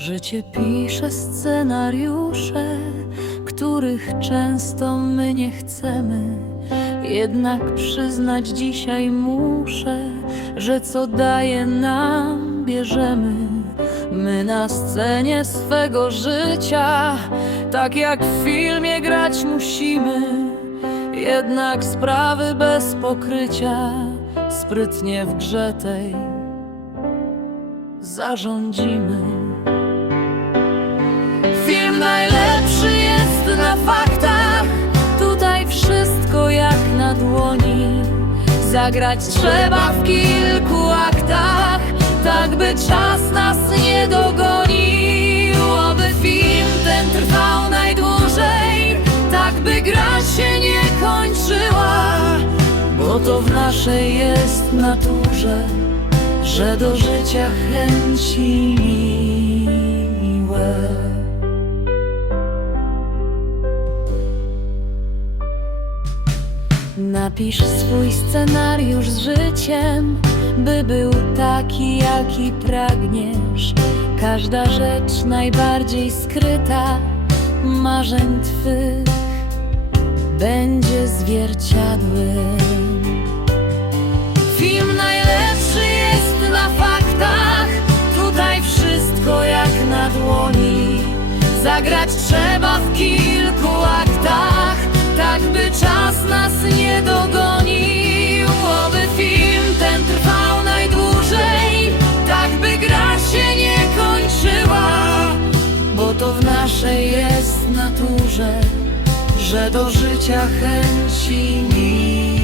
Życie pisze scenariusze, których często my nie chcemy. Jednak przyznać dzisiaj muszę, że co daje nam bierzemy. My na scenie swego życia, tak jak w filmie grać musimy. Jednak sprawy bez pokrycia, sprytnie w grze tej zarządzimy. Dłoni. Zagrać trzeba w kilku aktach, tak by czas nas nie dogonił. Oby film ten trwał najdłużej, tak by gra się nie kończyła, bo to w naszej jest naturze że do życia chęci Napisz swój scenariusz z życiem, by był taki, jaki pragniesz. Każda rzecz najbardziej skryta marzeń twych będzie zwierciadłem. Film najlepszy jest na faktach Tutaj wszystko jak na dłoni Zagrać trzeba nas nie dogonił. Oby film ten trwał najdłużej Tak by gra się nie kończyła. Bo to w naszej jest naturze Że do życia chęci miłe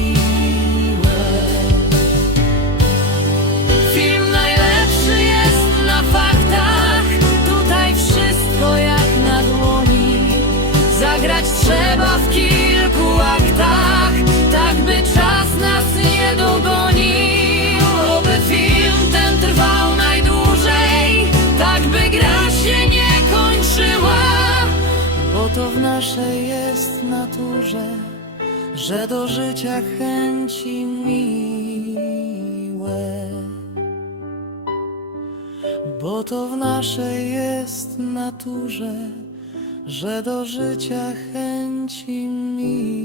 Bo to w naszej jest naturze Że do życia chęci miłe bo to w naszej jest naturze, że do życia chęci mi.